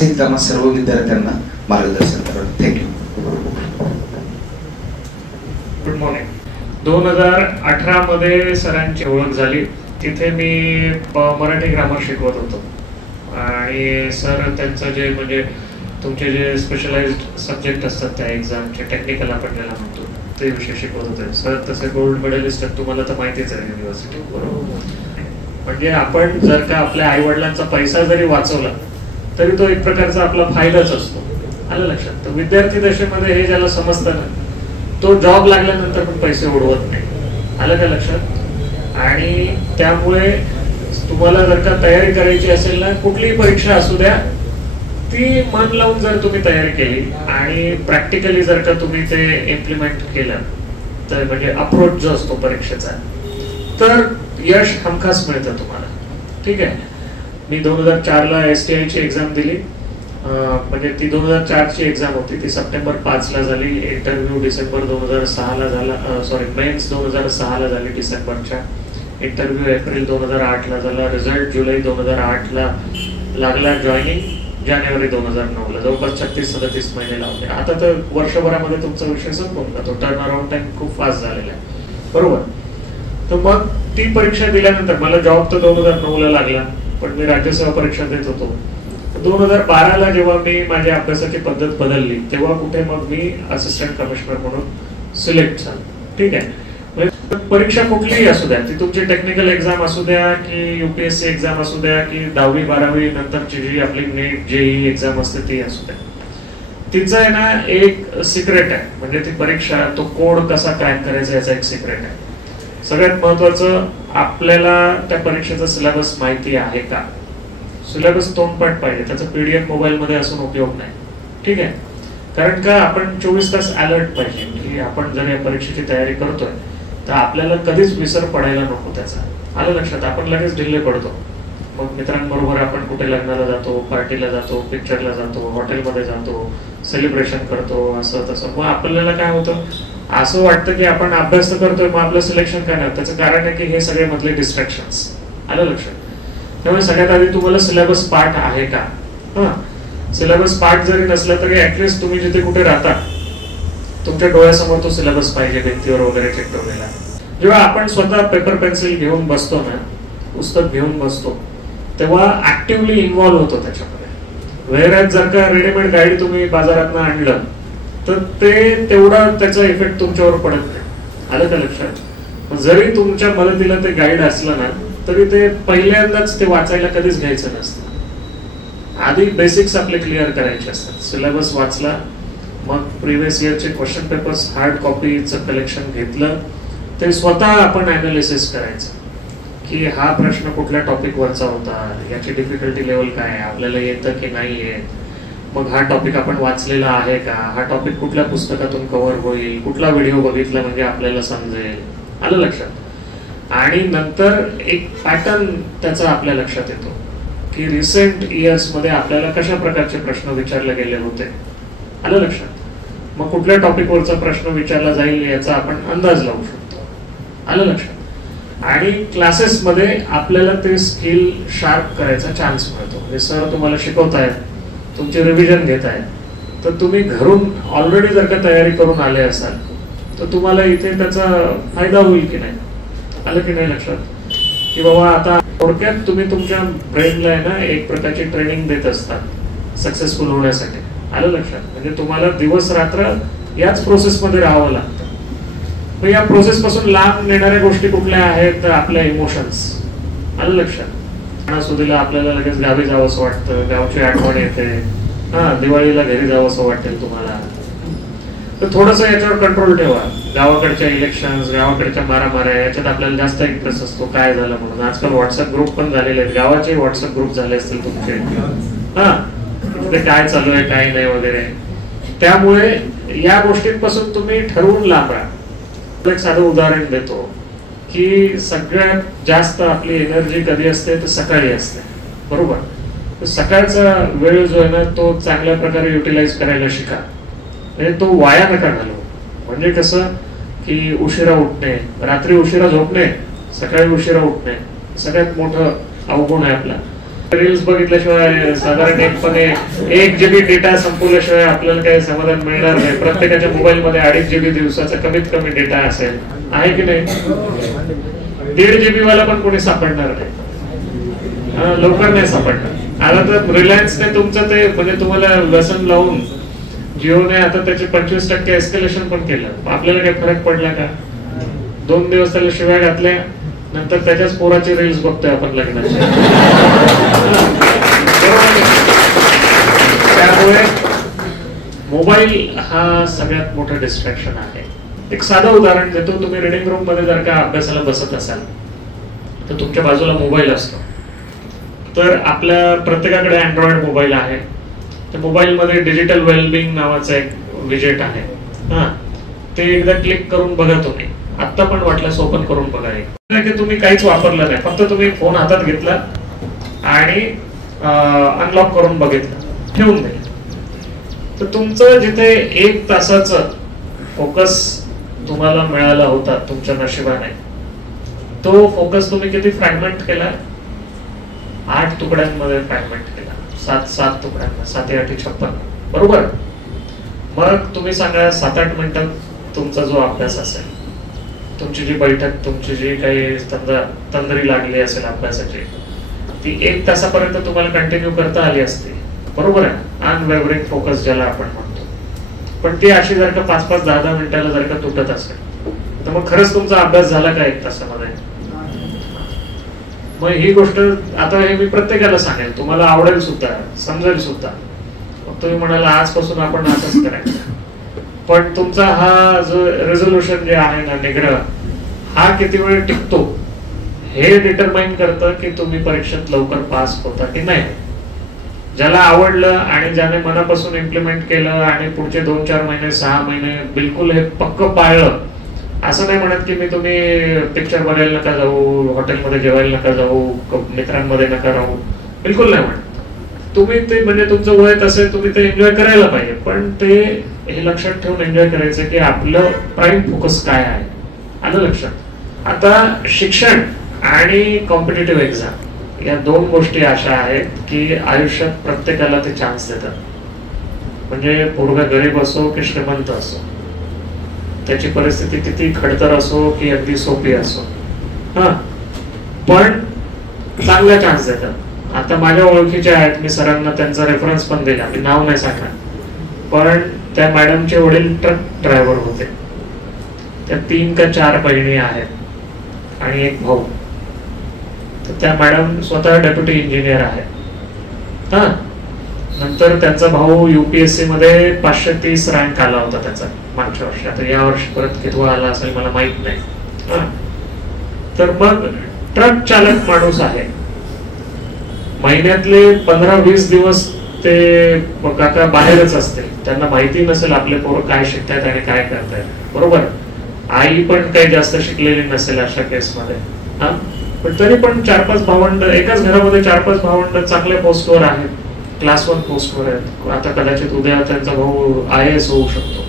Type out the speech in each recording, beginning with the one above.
त्यांना सर्व विद्यार्थ्यांना मार्गदर्शन करावं. थँक्यू. Good morning. 2018 मध्ये सरांची ओळख झाली. तिथे मी मराठी ग्रामर शिकवत होतो आणि सर त्यांचं जे म्हणजे तुमचे जे स्पेशलाइज्ड सब्जेक्ट असतात त्या एक्झामचे टेक्निकल आपण ज्याला म्हणतो ते विषय शिकवत होते. सर तसे गोल्ड मेडलिस्ट आहेत, तुम्हाला तर माहितीच आहे युनिव्हर्सिटी. बरोबर. म्हणजे आपण जर का आपल्या आई वडिलांचा पैसा जरी वाचवला तरी तो एक प्रकारचा आपला फायदाच असतो. आलं लक्षात. तर विद्यार्थी दशेमध्ये हे ज्याला समजतं ना तो जॉब लागल्यानंतर पण पैसे उडवत नाही. आलं का लक्षात. आणि त्यामुळे तुम्हाला जर का तयारी करायची असेल ना कुठलीही परीक्षा असू द्या ती मन लावून जर तुम्ही तयारी केली आणि प्रॅक्टिकली जर का तुम्ही ते इम्प्लिमेंट केलं तर म्हणजे अप्रोच जो असतो परीक्षेचा तर यश हमखास मिळतं तुम्हाला. ठीक आहे. मी 2004ला STI ची एक्झाम दिली. म्हणजे ती 2004 ची एक्झाम होती. ती सप्टेंबर 5 ला झाली. इंटरव्ह्यू डिसेंबर 2006 ला झाला. मेन्स 2006 ला झाली डिसेंबरच्या. इंटरव्ह्यू एप्रिल 2008 ला झाला. रिझल्ट जुलै 2008 ला लागला. जॉईनिंग जानेवारी 2009 ला. जवळपास 36-37 महिने लावले. आता तर वर्षभरामध्ये तुमचा विषय संपून जातो. टर्न अराउंड टाइम खूप फास्ट झालेला आहे. बरोबर. तर मग ती परीक्षा दिल्यानंतर मला जॉब तर 2009 ला लागला पण मी राज्यसेवा परीक्षा देत होतो. 2012 ला जेव्हा मी माझ्या अभ्यासाची पद्धत बदलली तेव्हा कुठे मग मी असिस्टंट कमिशनर म्हणून सिलेक्ट झालो. ठीक आहे. परीक्षा कुठलीही असू द्या ती तुमची टेक्निकल एक्झाम असू द्या की UPSC एक्झाम असू द्या की 10वी 12वी नंतरची जी आपली नीट JEE एक्झाम असते ती असू द्या तिचं आहे ना एक सिक्रेट आहे. म्हणजे ती परीक्षा तो कोड कसा क्रॅक करायचा याचा एक सिक्रेट आहे. सगळ्यात महत्वाचं आपल्याला त्या परीक्षेचा सिलेबस माहिती आहे का. सिलेबस तोंडपाठ पाहिजे. त्याचा PDF मोबाईल मध्ये असून उपयोग नाही. ठीक आहे. कारण का आपण 24 तास अलर्ट पाहिजे की आपण जर या परीक्षेची तयारी करतोय तर आपल्याला कधीच विसर पडायला नको त्याचा. आलं लक्षात. आपण लगेच ढिल्ले पडतो. मग मित्रांबरोबर आपण कुठे लग्नाला जातो, पार्टीला जातो, पिक्चरला जातो, हॉटेलमध्ये जातो, सेलिब्रेशन करतो, असं तसं. मग आपल्याला काय होतं असं वाटतं की आपण अभ्यास तर करतोय मग आपलं सिलेक्शन काय नाही. त्याचं कारण आहे की हे सगळे मधले डिस्ट्रॅक्शन्स. आलं लक्षात. त्यामुळे सगळ्यात आधी तुम्हाला सिलेबस पाठ आहे का. सिलेबस पाठ जरी नसला तरी ऍटलिस्ट तुम्ही जिथे कुठे राहता तुमच्या डोळ्यासमोर तो सिलेबस पाहिजे भिंतीवर वगैरे चिकटवलेला. जेव्हा आपण स्वतः पेपर पेन्सिल घेऊन बसतो ना पुस्तक घेऊन बसतो तेव्हा ऍक्टिव्हली इन्व्हॉल्व्ह होतो त्याच्यामध्ये. व्हेअरएज जर का रेडीमेड गाईड तुम्ही बाजारातनं आणलं तर ते तेवढा त्याचा इफेक्ट तुमच्यावर पडत नाही. आलं का लक्षात. जरी तुमच्या मदतीला ते गाईड असलं ना तरी ते पहिल्यांदाच ते वाचायला कधीच घ्यायचं नसतं. आधी बेसिक्स आपले क्लिअर करायचे असतात. सिलेबस वाचला मग प्रिव्हियस इयरचे क्वेश्चन पेपर्स हार्ड कॉपीचं कलेक्शन घेतलं ते स्वतः आपण अनालिसिस करायचं की हा प्रश्न कुठल्या टॉपिक वरचा होता, याची डिफिकल्टी लेवल काय आहे, आपल्याला येतं की नाही येत, मग हा टॉपिक आपण वाचलेला आहे का, हा टॉपिक कुठल्या पुस्तकातून कव्हर होईल, कुठला व्हिडिओ बघितला म्हणजे आपल्याला समजेल. आलं लक्षात. आणि नंतर एक पॅटर्न त्याचा आपल्या लक्षात येतो की रिसेंट इयर्स मध्ये आपल्याला कशा प्रकारचे प्रश्न विचारले गेले होते. आलं लक्षात. मग कुठल्या टॉपिक वरचा प्रश्न विचारला जाईल याचा आपण अंदाज लावू शकतो. आलं लक्षात. आणि क्लासेस मध्ये आपल्याला ते स्किल शार्प करायचा चान्स मिळतो. हे सर तुम्हाला शिकवतायत, तुमची रिव्हिजन घेत आहेत तर तुम्ही घरून ऑलरेडी जर का तयारी करून आले असाल तर तुम्हाला इथे त्याचा फायदा होईल की नाही. आलं की नाही लक्षात. की बाबा आता थोडक्यात तुम्ही तुमच्या ब्रेनला आहे ना एक प्रकारची ट्रेनिंग देत असतात सक्सेसफुल होण्यासाठी. आलं लक्षात. म्हणजे तुम्हाला दिवस रात्र याच प्रोसेस मध्ये राहावं लागतं. मग या प्रोसेस पासून लांब नेणाऱ्या गोष्टी कुठल्या आहेत तर आपल्या इमोशन्स. आलं लक्षात. सणासुदीला आपल्याला लगेच गावी जावं असं वाटतं, गावची आठवण येते. दिवाळीला घरी जावं असं वाटेल तुम्हाला. तर थोडस याच्यावर कंट्रोल ठेवा. गावाकडच्या इलेक्शन्स, गावाकडच्या मारामाऱ्या याच्यात आपल्याला जास्त इंटरेस्ट असतो काय झालं म्हणून. आजकाल व्हॉट्सअप ग्रुप पण झालेले आहेत. गावाचे व्हॉट्सअप ग्रुप झाले असतील तुमचे. तिथे काय चालू आहे काय नाही वगैरे. त्यामुळे या गोष्टींपासून तुम्ही ठरवून लांब राहा. एक साधं उदाहरण देतो की सगळ्यात जास्त आपली एनर्जी कधी असते तर सकाळी असते. बरोबर. सकाळचा वेळ जो आहे ना तो चांगल्या प्रकारे युटिलाइज करायला शिका. म्हणजे तो वाया नका घालू. म्हणजे कसं की उशिरा उठणे, रात्री उशिरा झोपणे, सकाळी उशिरा उठणे सगळ्यात मोठं अवगुण आहे आपला. रील्स बघितल्याशिवाय साधारणपणे 1 GB डेटा संपवल्याशिवाय आपल्याला काही समाधान मिळणार नाही. प्रत्येकाच्या मोबाईल मध्ये 2.5 GB दिवसाचा कमीत कमी डेटा असेल, आहे की नाही? 1.5 GB वाला पण कोणी सापडणार नाही, लवकर नाही सापडणार. आता तर रिलायन्सने तुमचं ते म्हणजे तुम्हाला व्यसन लावून जिओने आता त्याचे 25% एस्केलेशन पण केलं. आपल्याला काही फरक पडला का? 2 दिवस त्याला शिवाय घातल्या, नंतर त्याच्याच पोराची रील्स बघतोय आपण लग्नाची. त्यामुळे मोबाईल हा सगळ्यात मोठं डिस्ट्रॅक्शन आहे. एक साधं उदाहरण देतो. तुम्ही रिडिंग रूम मध्ये जर का अभ्यासाला बसत असाल तर तुमच्या बाजूला मोबाईल असतो. तर आपल्या प्रत्येकाकडे अँड्रॉइड मोबाईल आहे. त्या मोबाईल मध्ये डिजिटल वेलबिंग नावाचं एक विजेट आहे. ते एकदा क्लिक करून बघा. तुम्ही आता पण वाटल्यास ओपन करून बघा. की तुम्ही काहीच वापरलं नाही, फक्त तुम्ही फोन हातात घेतला आणि अनलॉक करून बघितलं, ठेवून दिलं. तर तुमचं जिथे 1 तासाचं फोकस तुम्हाला मिळाला होता तुमच्या नशिबाने, तो फोकस तुम्ही किती फ्रॅगमेंट केला? 8 तुकड्यांमध्ये फ्रॅगमेंट केला. 7 तुकड्यांना, 7 8 56, बरोबर? मग तुम्ही सांगा 7-8 मिनिटं तुमचा जो अभ्यास असेल, तुमची जी बैठक, तुमची जी काही तंद्री लागली असेल अभ्यासाची, ती 1 तासापर्यंत तुम्हाला कंटिन्यू करता आली असते, बरोबर आहे? अनवेवरिंग फोकस ज्याला आपण म्हणतो. पण ती अशी जर का 5-5 10-10 मिनिटाला जर का तुटत असेल तर मग खरंच तुमचा अभ्यास झाला का 1 तासामध्ये? मग ही गोष्ट आता हे मी प्रत्येकाला सांगेल, तुम्हाला आवडेल सुद्धा, समजेल सुद्धा. मग तुम्ही म्हणाला आजपासून आपण असंच करायचं. पण तुमचा हा जो रेझोल्युशन जे आहे ना, निग्रह, हा किती वेळ टिकतो हे डिटरमाइन करतं की तुम्ही परीक्षेत लवकर पास होता की नाही. ज्याला आवडलं आणि ज्याने मनापासून इम्प्लिमेंट केलं आणि पुढचे 2-4 महिने 6 महिने बिलकुल हे पक्क पाळलं. असं नाही म्हणत की मी तुम्ही पिक्चर बघायला नका जाऊ, हॉटेलमध्ये जेवायला नका जाऊ, मित्रांमध्ये नका राहू, बिलकुल नाही म्हणत. तुम्ही ते म्हणजे तुमचं वय तसं तुम्ही ते एन्जॉय करायला पाहिजे. पण ते हे लक्षात ठेवून एन्जॉय करायचं की आपलं प्राईम फोकस काय आहे. आलं लक्षात? आता शिक्षण आणि कॉम्पिटिटिव्ह एक्झाम या 2 गोष्टी अशा आहेत की आयुष्यात प्रत्येकाला ते चान्स देतात. म्हणजे पोरगा गरीब असो की श्रीमंत असो, त्याची परिस्थिती किती खडतर असो की अगदी सोपी असो, पण चांगला चान्स देतात. आता माझ्या ओळखीचे आहेत, मी सरांना त्यांचा रेफरन्स पण दिला, मी नाव नाही सांगणार, पण त्या मॅडमचे वडील ट्रक ड्रायव्हर होते. त्या 3 का 4 बहिणी आहेत आणि 1 भाऊ. तर त्या मॅडम स्वतः डेप्युटी इंजिनियर आहेत. नंतर त्यांचा भाऊ UPSC मध्ये 530 रँक आला होता त्याचा मागच्या वर्षी. आता या वर्षी परत कितवा आला असेल मला माहित नाही. तर मग ट्रक चालक माणूस आहे. महिन्यातले 15-20 दिवस ते काका बाहेरच असते. त्यांना माहिती नसेल आपले पोरं काय शिकतायत आणि काय करतायत, बरोबर? आई पण काही जास्त शिकलेली नसेल अशा केसमध्ये. पण तरी पण 4-5 भावंड, एकाच घरामध्ये 4-5 भावंड चांगल्या पोस्टवर आहेत, क्लास 1 पोस्टवर आहेत. आता कदाचित उद्या त्यांचा भाऊ IAS होऊ शकतो.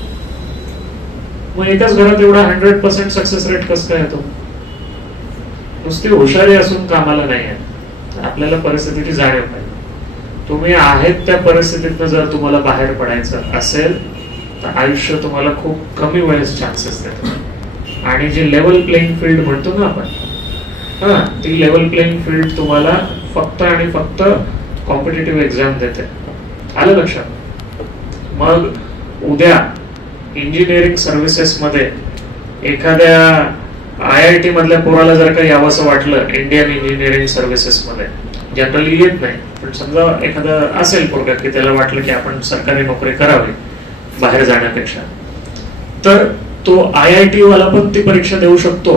मग एकाच घरात एवढा 100% सक्सेस रेट कसं काय येतो? नुसती हुशारी असून कामाला नाही आहे. आपल्याला परिस्थितीची जाणीव पाहिजे. तुम्ही आहेत त्या परिस्थितीतनं जर तुम्हाला बाहेर पडायचं असेल तर आयुष्य तुम्हाला खूप कमी वेळेस चान्सेस देतं. आणि जे लेवल प्लेइंग फील्ड म्हणतो ना आपण, ती लेवल प्लेइंग फील्ड तुम्हाला फक्त आणि फक्त कॉम्पिटिटिव्ह एक्झाम देते. आलं लक्षात? मग उद्या इंजिनिअरिंग सर्व्हिसेस मध्ये एखाद्या IIT मधल्या पोराला जर का यावंसं वाटलं इंडियन इंजिनिअरिंग सर्व्हिसेस मध्ये, जनरली येत नाही, पण समजा एखादं असेल पोरगा की त्याला वाटलं की आपण सरकारी नोकरी करावी बाहेर जाण्यापेक्षा, तर तो IIT वाला पण ती परीक्षा देऊ शकतो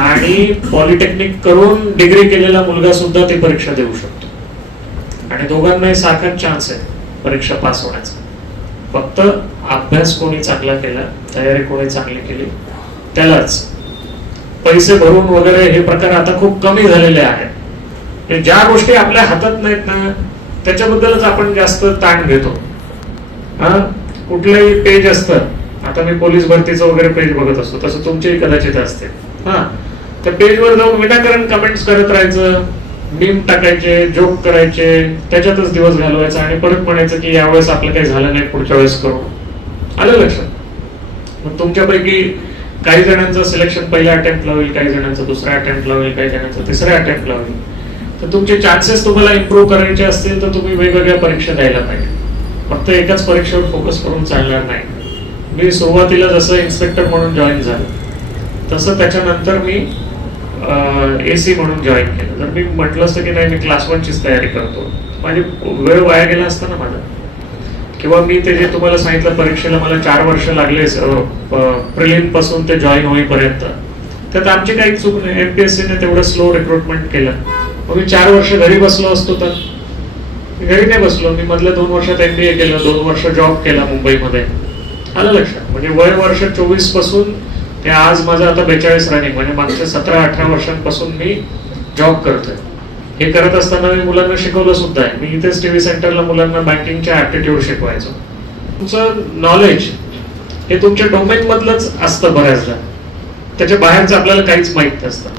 आणि पॉलिटेक्निक करून डिग्री केलेला मुलगा सुद्धा ती परीक्षा देऊ शकतो. आणि दोघांनाही सारखाच चान्स आहे परीक्षा पास होण्याचा. फक्त अभ्यास कोणी चांगला केला, तयारी कोणी चांगली केली त्यालाच. पैसे भरून वगैरे हे प्रकार आता खूप कमी झालेले आहेत. ज्या गोष्टी आपल्या हातात नाहीत ना त्याच्याबद्दलच आपण जास्त ताण घेतो. कुठलंही पेज असतं, आता मी पोलीस भरतीचं वगैरे पेज बघत असतो, तसं तुमचेही कदाचित असते. त्या पेजवर जाऊन विनाकारण कमेंट्स करत राहायचं, मीम टाकायचे, जोक करायचे, त्याच्यातच दिवस घालवायचा आणि परत म्हणायचं की यावेळेस आपलं काही झालं नाही, पुढच्या वेळेस करू. आलं लक्षात? मग तुमच्यापैकी काही जणांचं सिलेक्शन पहिल्या अटेम्प्टला होईल, काही जणांचं दुसऱ्या अटेम्प्टला होईल, काही जणांचं तिसऱ्या अटेम्प्टला होईल. तर तुमचे चान्सेस तुम्हाला इम्प्रूव्ह करायचे असतील तर तुम्ही वेगवेगळ्या परीक्षा द्यायला पाहिजे. फक्त एकाच परीक्षेवर फोकस करून चालणार नाही. मी सुरुवातीला जसं इन्स्पेक्टर म्हणून जॉईन झालो तसं त्याच्यानंतर मी AC म्हणून जॉईन केलं. तर मी म्हटलं असतं की नाही मी क्लास 1चीच तयारी करतो, माझी वेळ वाया गेला असता ना माझा. किंवा मी ते जे तुम्हाला सांगितलं परीक्षेला मला 4 वर्ष लागले प्रिलिम पासून ते जॉईन होईपर्यंत, त्यात आमची काही चूक नाही. MPSCने तेवढं स्लो रिक्रुटमेंट केलं. मग मी 4 वर्ष घरी बसलो असतो तर? घरी नाही बसलो. मी मधल्या 2 वर्षात MBA केलं, 2 वर्ष जॉब केला मुंबईमध्ये. आलं लक्षात? म्हणजे वय वर्ष 24 पासून ते आज माझं आता 42 रनिंग, म्हणजे मागच्या 17-18 वर्षांपासून मी जॉब करतोय. हे करत असताना मी मुलांना शिकवलं सुद्धा आहे. मी इथेच TV सेंटरला मुलांना बँकिंगच्या ऍप्टिट्यूड शिकवायचो. तुमचं नॉलेज हे तुमच्या डोमेन मधलंच असतं बऱ्याचदा, त्याच्या बाहेरचं आपल्याला काहीच माहित नसतं.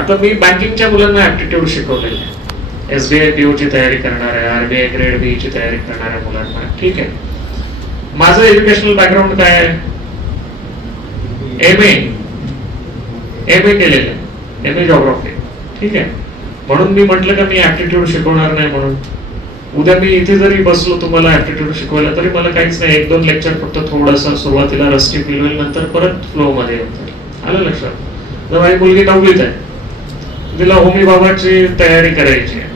आता मी बँकिंगच्या मुलांना ऍप्टिट्यूड शिकवलेलं आहे, SBI PO ची तयारी करणाऱ्या, RBI ग्रेड B ची तयारी करणाऱ्या मुलांना. ठीक आहे, माझं एज्युकेशनल बॅकग्राऊंड काय आहे? MA केलेलं आहे, MA जॉग्राफी. ठीक आहे, म्हणून मी म्हटलं का मी ऍप्टिट्यूड शिकवणार नाही म्हणून. उद्या मी इथे जरी बसलो तुम्हाला ऍप्टिट्यूड शिकवायला तरी मला काहीच नाही, 1-2 लेक्चर फक्त थोडंसं सुरुवातीला रस्टी फील होईल, नंतर परत फ्लो मध्ये येतं. आलं लक्षात? जर माझी मुलगी 9वीत आहे, तिला होमी बाबाची तयारी करायची आहे.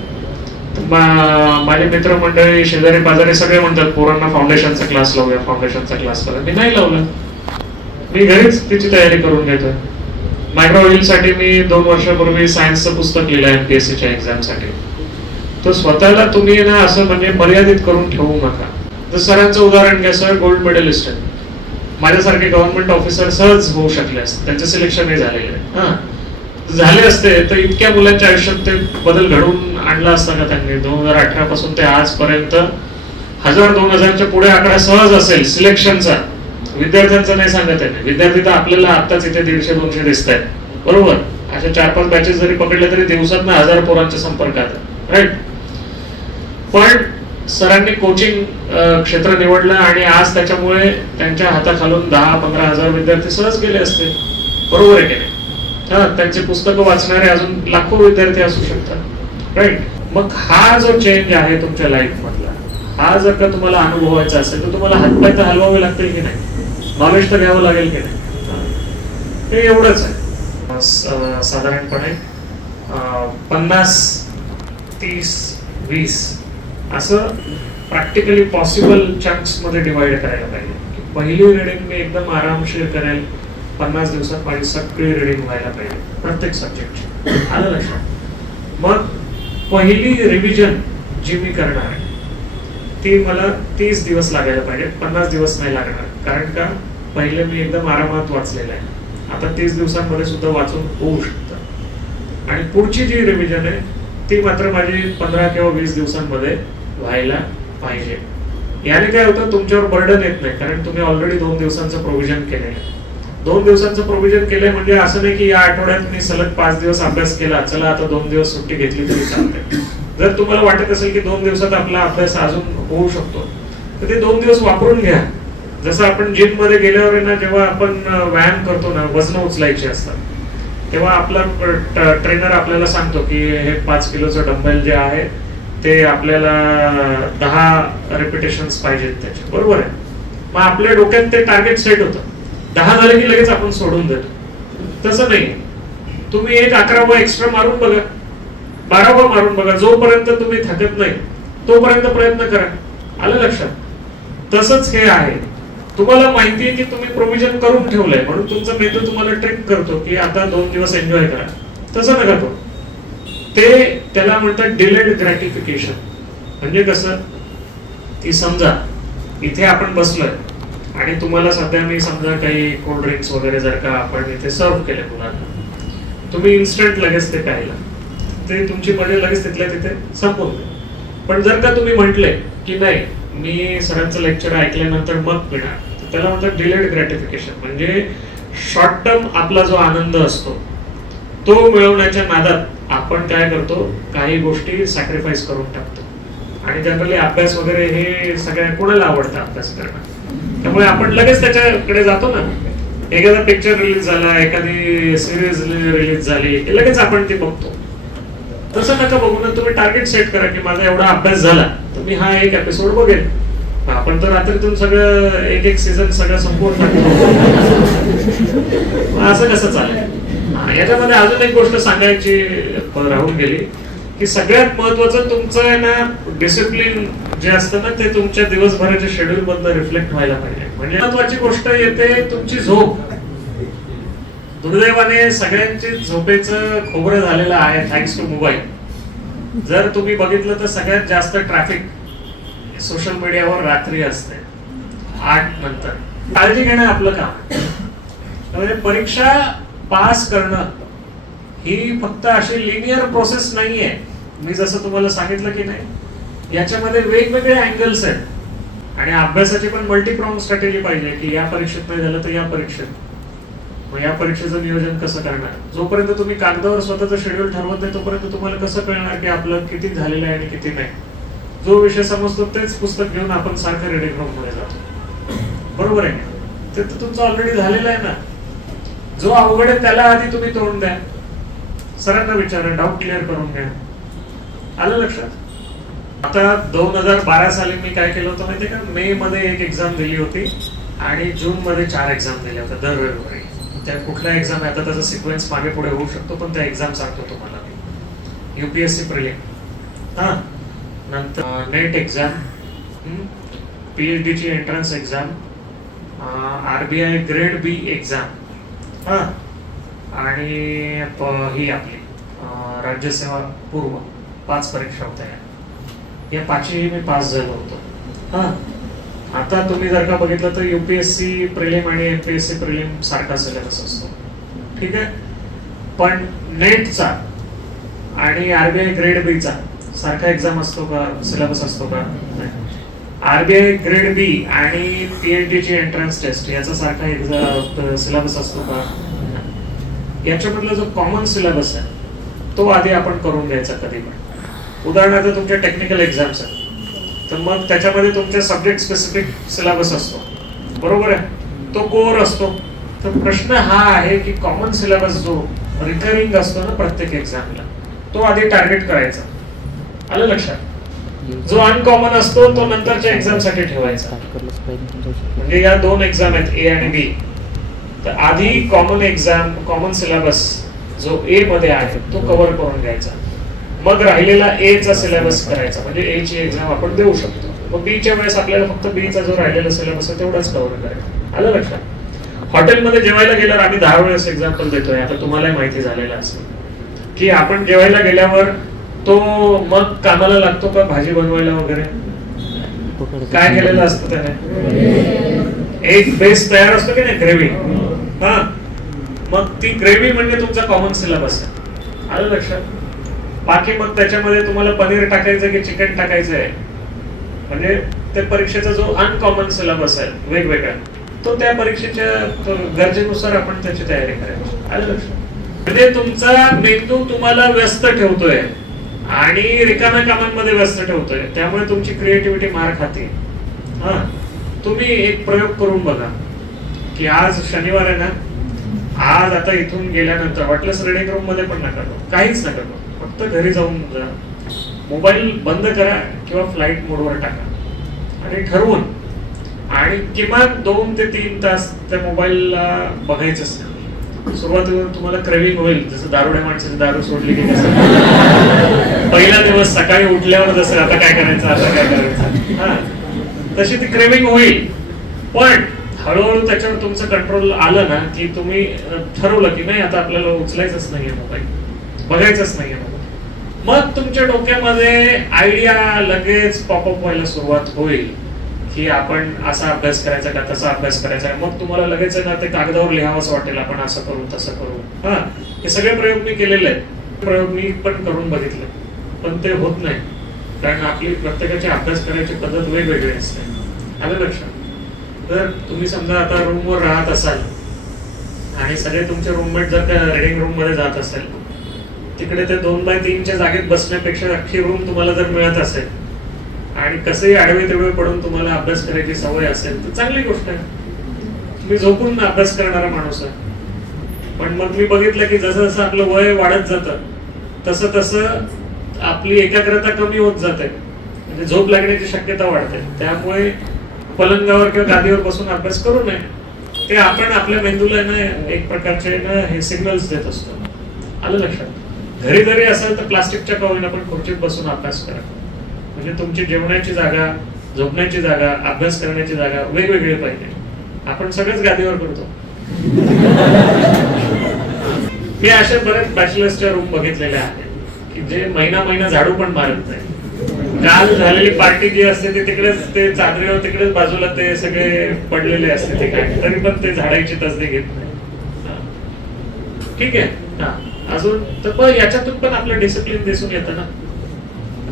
माझे मित्रमंडळी, शेजारी पाजारी सगळे म्हणतात पोरांना फाउंडेशनचा क्लास लावूया, फाउंडेशनचा क्लास लावूया. मी नाही लावलं, मी घरीच तिची तयारी करून घेतोय. मायक्रोवेव्ह साठी मी 2 वर्षापूर्वी सायन्सचं पुस्तक लिहिलं MPSCच्या एक्झामसाठी. तर स्वतःला तुम्ही ना असं म्हणजे मर्यादित करून ठेवू नका. तर सरांचं उदाहरण घ्या, सर गोल्ड मेडलिस्ट आहे, माझ्यासारखे गव्हर्नमेंट ऑफिसर सहज होऊ शकले असते, त्यांचं सिलेक्शनही झालेलं आहे. झाले असते तर इतक्या मुलांच्या आयुष्यात ते बदल घडवून आणला असता का त्यांनी? 2018 पासून ते आजपर्यंत 1000-2000च्या पुढे आकडा सहज असेल सिलेक्शनचा. विद्यार्थ्यांचा नाही सांगत आहे. विद्यार्थी तर आपल्याला आताच इथे 150-200 दिसत आहेत, बरोबर? अशा 4-5 बॅचेस जरी पकडले तरी दिवसात 1000 पोरांच्या संपर्कात, राईट? पण सरांनी कोचिंग क्षेत्र निवडलं आणि आज त्याच्यामुळे त्यांच्या हाताखालून 10-15 हजार विद्यार्थी सहज गेले असते, बरोबर आहे की नाही? त्यांचे पुस्तकं वाचणारे अजून लाखो विद्यार्थी असू शकतात, राईट? मग हा जो चेंज आहे तुमच्या लाईफ मधला, हा जर का तुम्हाला अनुभवायचा असेल तर तुम्हाला हातपाय तर हलवावे लागतील की नाही? नॉलेज तर घ्यावं लागेल की नाही? ते एवढंच आहे. साधारणपणे 50-30-20 असं प्रॅक्टिकली पॉसिबल चंक्स मध्ये डिवाइड करायला पाहिजे. पहिली रिडिंग मी एकदम आरामशीर करेल, 50 दिवसात माझी सगळी रिडिंग व्हायला पाहिजे प्रत्येक सब्जेक्टची. आलं लक्षात? मग पहिली रिव्हिजन जी मी करणार आहे ती मला 30 दिवस लागायला पाहिजे, 50 दिवस नाही लागणार. कारण का पहिले मी एकदम आरामात वाचलेलं आहे, आता 30 दिवसांमध्ये सुद्धा वाचून होऊ शकतं. आणि पुढची जी रिव्हिजन आहे ती मात्र माझी 15 किंवा 20 दिवसांमध्ये व्हायला पाहिजे. याने काय होतं, तुमच्यावर बर्डन येत नाही, कारण तुम्ही ऑलरेडी 2 दिवसांचं प्रोव्हिजन केलंय. 2 दिवसांचं प्रोव्हिजन केलंय म्हणजे असं नाही की या आठवड्यात मी सलग 5 दिवस अभ्यास केला, चला आता 2 दिवस सुट्टी घेतली तरी चालते. जर तुम्हाला वाटत असेल की 2 दिवसात आपला अभ्यास अजून होऊ शकतो तर ते 2 दिवस वापरून घ्या. जसं आपण जिम मध्ये गेल्यावर ना, जेव्हा आपण व्यायाम करतो ना, वजन उचलायची असतात, तेव्हा आपला ट्रेनर आपल्याला सांगतो की हे 5 किलोचं डंबेल जे आहे ते आपल्याला 10 रिपिटेशन्स पाहिजेत त्याचे, बरोबर आहे? मग आपल्या डोक्यात ते टार्गेट सेट होतं, 10 झाले की लगेच आपण सोडून देतो. तसं नाही, तुम्ही एक 11वा एक्स्ट्रा मारून बघा, 12वा मारून बघा, जोपर्यंत तुम्ही थकत नाही तोपर्यंत प्रयत्न करा. आलं लक्षात? तसंच हे आहे. तुम्हाला माहिती आहे की तुम्ही प्रोव्हिजन करून ठेवलंय म्हणून तुमचा मेंदू तुम्हाला ट्रिक करतो की आता 2 दिवस एन्जॉय करा. तसं नका करू. ते त्याला म्हणतात डिलेड ग्रॅटिफिकेशन. म्हणजे कसं की समजा इथे आपण बसलोय आणि तुम्हाला सध्या मी समजा काही कोल्ड ड्रिंक्स वगैरे जर का आपण इथे सर्व केले मुलांना, तुम्ही इन्स्टंट लगेच ते प्यायला, ते तुमची मजा लगेच तिथल्या तिथे संपून जाईल. पण जर का तुम्ही म्हटले की नाही मी सरांचं लेक्चर ऐकल्यानंतर मग पिणार, तर त्याला म्हणतात डिलेड ग्रॅटिफिकेशन. म्हणजे शॉर्ट टर्म आपला जो आनंद असतो तो मिळवण्याच्या नादात आपण काय करतो, काही गोष्टी सॅक्रिफाईस करून टाकतो. आणि जनरली अभ्यास वगैरे हे सगळ्या कोणाला आवडतं अभ्यास करणं, त्यामुळे आपण लगेच त्याच्याकडे जातो ना. एखादा पिक्चर रिलीज झाला, एखादी सिरीज रिलीज झाली की लगेच आपण ती बघतो. तसं नका बघू ना, तुम्ही टार्गेट सेट करा की माझा एवढा अभ्यास झाला तर मी हा एक एपिसोड बघेल. आपण तर रात्रीतून सगळं एक एक सीझन सगळं संपवून टाकतो. असं कसं चालेल. याच्यामध्ये अजून एक गोष्ट सांगायची राहून गेली की सगळ्यात महत्वाचं तुमचं आहे ना डिसिप्लिन जे असतं ना, ते तुमच्या दिवसभराच्या शेड्यूल मधनं रिफ्लेक्ट व्हायला पाहिजे. म्हणजे महत्वाची गोष्ट येते तुमची झोप. दुर्दैवाने सगळ्यांची झोपेचं खोबरं झालेलं आहे थँक्स टू मोबाईल. जर तुम्ही बघितलं तर सगळ्यात जास्त ट्रॅफिक सोशल मीडियावर रात्री असते 8 नंतर. काळजी घेणं आपलं काम. म्हणजे परीक्षा पास करणं ही फक्त अशी लिनियर प्रोसेस नाहीये. मी जसं तुम्हाला सांगितलं की नाही, याच्यामध्ये वेगवेगळे अँगल्स आहेत आणि अभ्यासाची पण मल्टीप्रॉंग स्ट्रॅटेजी पाहिजे की या परीक्षेत नाही झालं तर या परीक्षेत, मग या परीक्षेचं नियोजन कसं करणार. जोपर्यंत तुम्ही कागदावर स्वतःचं शेड्यूल ठरवत नाही तोपर्यंत तुम्हाला कसं कळणार की आपलं किती झालेलं आहे आणि किती नाही. जो विषय समजतो तेच पुस्तक घेऊन आपण सारखं रिडिंग रूम मध्ये जातो. बरोबर आहे, ते तर तुमचं ऑलरेडी झालेलं आहे ना. जो अवघड आहे त्याला आधी तुम्ही तोंड द्या, सरांना विचारा, डाऊट क्लिअर करून घ्या. आलं लक्षात. आता 2012 साली मी काय केलं होतं माहितीये का, मे मध्ये एक एक्झाम दिली होती आणि जून मध्ये 4 एक्झाम दिल्या होत्या दर रविवारी. त्या कुठल्या एक्झाम आहे आता त्याचा सिक्वेन्स मागे पुढे होऊ शकतो, पण त्या एक्झाम सांगतो तुम्हाला मी. UPSC प्रिलिम, हा, नंतर नेट एक्झाम, PhD ची entrance exam, RBI grade B exam, हा, आणि ही आपली राज्यसेवा पूर्व 5 परीक्षा होत्या. या 5ही मी पास झालो होतो. हा, आता तुम्ही जर का बघितलं तर UPSC प्रिलिम आणि MPSC प्रिलिम सारखा सिलेबस असतो, ठीक आहे. पण नेटचा आणि RBI ग्रेड B चा सारखा एक्झाम असतो का, सिलेबस असतो का? RBI ग्रेड B आणि PhD ची एंट्रन्स टेस्ट याचा सारखा सिलेबस असतो का? याच्यामधला जो कॉमन सिलेबस आहे तो आधी आपण करून घ्यायचा कधी पण. उदाहरणार्थ तुमच्या टेक्निकल एक्झाम्स आहेत तर मग त्याच्यामध्ये तुमच्या सब्जेक्ट स्पेसिफिक सिलेबस असतो, बरोबर आहे, तो कोर असतो. तर प्रश्न हा आहे की कॉमन सिलेबस जो रिकरिंग असतो ना प्रत्येक एक्झामला, तो आधी टार्गेट करायचा. आलं लक्षात. जो अनकॉमन असतो तो नंतरच्या एक्झाम साठी ठेवायचा. म्हणजे या 2 एक्झाम आहेत A आणि B, तर आधी कॉमन एक्झाम कॉमन सिलेबस जो A मध्ये आहे तो कव्हर करून घ्यायचा. मग राहिलेला A चा सिलेबस करायचा, म्हणजे A ची एक्झाम आपण देऊ शकतो. मग B च्या वेळेस आपल्याला फक्त B चा जो राहिलेला सिलेबस आहे तेवढाच कव्हर करायचा. आलं लक्षात. हॉटेलमध्ये जेवायला गेल्यावर आम्ही 10 वेळेस एक्झाम्पल देतोय, आता तुम्हालाही माहिती झालेलं असेल की आपण जेवायला गेल्यावर तो मग कामाला लागतो का भाजी बनवायला वगैरे, काय केलेलं असतं त्याने, एक बेस तयार असतो की नाही, ग्रेव्ही. हा, मग ती ग्रेव्ही म्हणजे तुमचा कॉमन सिलेबस आहे. आलं लक्षात. बाकी मग त्याच्यामध्ये तुम्हाला पनीर टाकायचं की चिकन टाकायचं आहे, म्हणजे त्या परीक्षेचा जो अनकॉमन सिलेबस आहे वेगवेगळा, तो त्या परीक्षेच्या गरजेनुसार आपण त्याची तयारी करायची. आलं लक्षात. म्हणजे तुमचा मेंदू तुम्हाला व्यस्त ठेवतोय आणि रिकाम्या कामांमध्ये व्यस्त ठेवतोय, त्यामुळे तुमची क्रिएटिव्हिटी मार खाते. हा, तुम्ही एक प्रयोग करून बघा की आज शनिवार आहे ना, आज आता इथून गेल्यानंतर वाटलंच रिडिंग रूम मध्ये पण नका करू, काहीच नका करू, फक्त घरी जाऊन जा, मोबाईल बंद करा किंवा फ्लाईट मोडवर टाका आणि ठरवून, आणि किमान 2 ते 3 तास त्या मोबाईलला बघायचंच नाही. सुरुवातीला तुम्हाला क्रेविंग होईल, जसं दारुड्या माणसाची दारू सोडली की कसं पहिला दिवस सकाळी उठल्यावर जसं आता काय करायचं आता काय करायचं, हा, तशी ती क्रेविंग होईल. पण हळूहळू त्याच्यावर तुमचं कंट्रोल आलं ना की तुम्ही ठरवलं की नाही आता आपल्याला उचलायचंच नाहीये मोबाईल, बघायचंच नाहीये मोबाईल, मग तुमच्या डोक्यामध्ये आयडिया लगेच पॉपअप व्हायला सुरुवात होईल की आपण असा अभ्यास करायचा का तसा अभ्यास करायचा. मग तुम्हाला लगेच ना ते कागदावर लिहावंसं वाटेल, आपण असं करू तसं करू. हा, हे सगळे प्रयोग मी केलेले आहेत, प्रयोग मी पण करून बघितले, पण ते होत नाही, कारण आपली प्रत्येकाची अभ्यास करायची पद्धत वेगवेगळी असते. आलं लक्षात. तर तुम्ही समजा आता रूमवर राहत असाल आणि सगळे तुमचे रूममेट जर का रिडिंग रूम मध्ये जात असेल, तिकडे ते 2x3च्या जागेत बसण्यापेक्षा अख्खी रूम तुम्हाला जर मिळत असेल आणि कसंही आडवे तेवढे पडून तुम्हाला अभ्यास करायची सवय असेल तर चांगली गोष्ट आहे. मी झोपून अभ्यास करणारा माणूस आहे. पण मग मी बघितलं की जसं जसं आपलं वय वाढत जातं तसं तसं आपली एकाग्रता कमी होत जाते, म्हणजे झोप लागण्याची शक्यता वाढते. त्यामुळे पलंगावर किंवा गादीवर बसून अभ्यास करू नये. ते आपण आपल्या मेंदूला ना एक प्रकारचे ना हे सिग्नल्स देत असतो. आलं लक्षात? घरी जरी असेल तर प्लास्टिकच्या कवरीने आपण खुर्चीत बसून अभ्यास करा. म्हणजे तुमची जेवणाची जागा, झोपण्याची जागा, अभ्यास करण्याची जागा वेगवेगळी पाहिजे. आपण सगळंच गादीवर करतो. मी अशा बरेच बॅचलर्सच्या रूम बघितलेल्या आहेत की जे महिना झाडू पण मारत नाही. काल झालेली पार्टी जी असते ती तिकडेच, ते चादरीवर तिकडेच बाजूला ते सगळे पडलेले असते ते काय, तरी पण ते झाडायची तसदी घेत नाही. ठीक आहे. हा, अजून तर पण याच्यातून पण आपलं डिसिप्लिन दिसून येतं ना.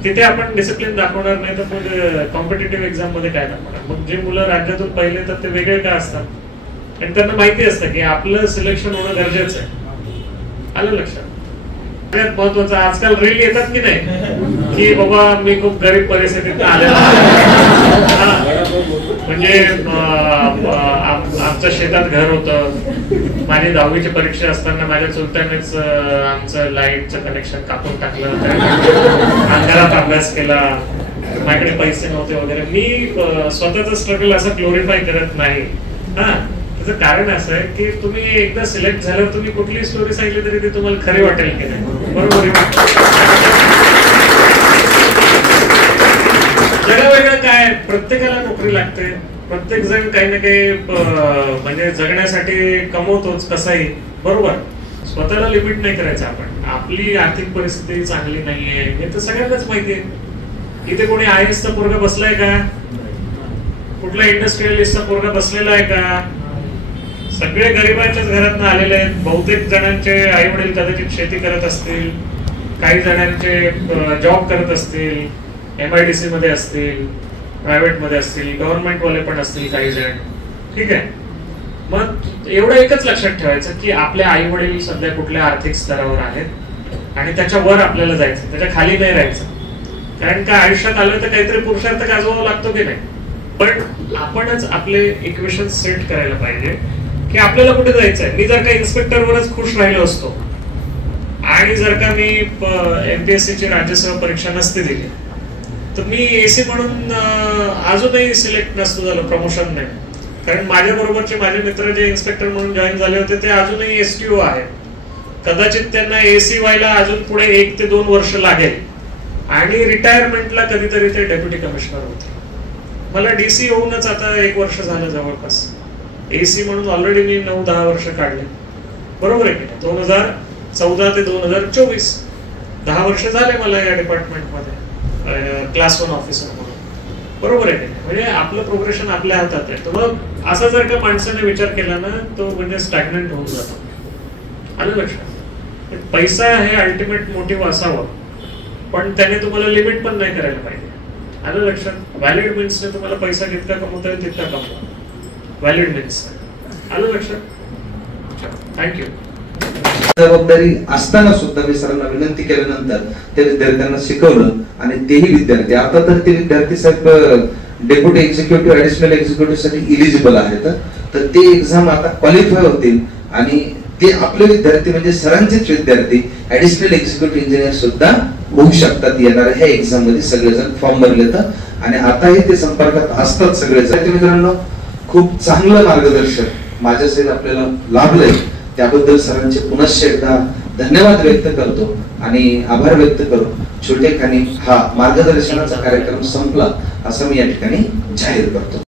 तिथे आपण डिसिप्लिन दाखवणार नाही तर मग कॉम्पिटेटिव्ह एक्झाम मध्ये काय दाखवणार? मग जे मुलं राज्यातून पहिले तर ते वेगळे का असतात? आणि त्यांना माहिती असतं की आपलं सिलेक्शन होणं गरजेचं आहे. आलं लक्षात? सगळ्यात महत्वाचं आजकाल रील येतात की नाही की बाबा मी खूप गरीब परिस्थितीत आलेला, म्हणजे आमच्या शेतात घर होतं, माझी 10वीची परीक्षा असताना माझ्या चुलत्यानेच आमचं लाईटचं कनेक्शन कापून टाकलं, अंधारात अभ्यास केला, माझ्याकडे पैसे नव्हते वगैरे. मी स्वतःचं स्ट्रगल असं ग्लोरिफाय करत नाही. हा, त्याचं कारण असं आहे की तुम्ही एकदा सिलेक्ट झाल्यावर तुम्ही कुठली स्टोरी सांगितली तरी ती तुम्हाला खरी वाटेल की नाही. बरोबर आहे? जगा वेगळं काय, प्रत्येकाला नोकरी लागते, प्रत्येक जण काही ना काही म्हणजे जगण्यासाठी कमवतोच कसाही. बरोबर? स्वतःला लिमिट नाही करायचं आपण. आपली आर्थिक परिस्थिती चांगली नाहीये हे तर सगळ्यांनाच माहितीये. इथे कोणी IAS चा पोरगा बसलाय का? कुठला इंडस्ट्रियलिस्टचा पोरगा बसलेला आहे का? सगळे गरिबांच्याच घरातून आलेले आहेत. बहुतेक जणांचे आई वडील कदाचित शेती करत असतील, काही जणांचे जॉब करत असतील, MIDC मध्ये असतील, प्रायव्हेट मध्ये असतील, गव्हर्नमेंट वाले पण असतील काही जण. ठीक आहे. मग एवढं एकच लक्षात ठेवायचं की आपले आई वडील सध्या कुठल्या आर्थिक स्तरावर आहेत आणि त्याच्या वर आपल्याला जायचं, त्याच्या खाली नाही राहायचं. कारण का आयुष्यात आलं तर काहीतरी पुरुषार्थ गाजवावा लागतो की नाही. पण आपणच आपले इक्वेशन सेट करायला पाहिजे की आपल्याला कुठे जायचंय. मी जर का इन्स्पेक्टरवरच खुश राहिलो असतो आणि जर का मी MPSC ची राज्यसेवा परीक्षा नसती दिली तर मी AC म्हणून अजूनही सिलेक्ट नसतो झालं, प्रमोशन नाही. कारण माझ्या बरोबरचे माझे मित्र जे इन्स्पेक्टर म्हणून जॉईन झाले होते ते अजूनही STO आहेत. कदाचित त्यांना AC व्हायला अजून पुढे 1 ते 2 वर्ष लागेल आणि रिटायरमेंटला कधीतरी ते डेप्युटी कमिशनर होते. मला DC होऊनच आता 1 वर्ष झालं जवळपास. AC म्हणून ऑलरेडी मी 9-10 वर्ष काढले. बरोबर आहे की नाही? 2014 ते 2024 10 वर्ष झाले मला या डिपार्टमेंटमध्ये क्लास 1 ऑफिसर म्हणून. बरोबर आहे की नाही? म्हणजे आपलं प्रोग्रेशन आपल्या हातात आहे. तर मग असा जर का माणसाने विचार केला ना तो म्हणजे स्टॅग्नंट होऊन जातो. आलं लक्षात? पैसा हे अल्टिमेट मोटिव्ह असावं पण त्याने तुम्हाला लिमिट पण नाही करायला पाहिजे. आलं लक्षात? व्हॅलिड मीन्सने तुम्हाला पैसा जितका कमवता येईल तितका कमवा. Valid means. आलं लक्षात? थँक्यू. जबाबदारी असताना सुद्धा मी सरांना विनंती केल्यानंतर त्या विद्यार्थ्यांना शिकवलं आणि तेही विद्यार्थी आता तर ते विद्यार्थी साहेब डेप्युटी एक्झिक्युटिव्ह ऍडिशनल एक्झिक्युटिव्ह साठी इलिजिबल आहेत. तर ते एक्झाम आता क्वालिफाय होतील आणि ते आपले विद्यार्थी म्हणजे सरांचेच विद्यार्थी ऍडिशनल एक्झिक्युटिव्ह इंजिनियर सुद्धा होऊ शकतात. येणाऱ्या ह्या एक्झाम मध्ये सगळेजण फॉर्म भरले तर आणि आताही ते संपर्कात असतात सगळेजण. मित्रांनो, खूप चांगलं मार्गदर्शन माझ्या सहित आपल्याला लाभलंय त्याबद्दल सरांचे पुनश्च एकदा धन्यवाद व्यक्त करतो आणि आभार व्यक्त करू. छोटेखानी हा मार्गदर्शनाचा कार्यक्रम संपला असं मी या ठिकाणी जाहीर करतो.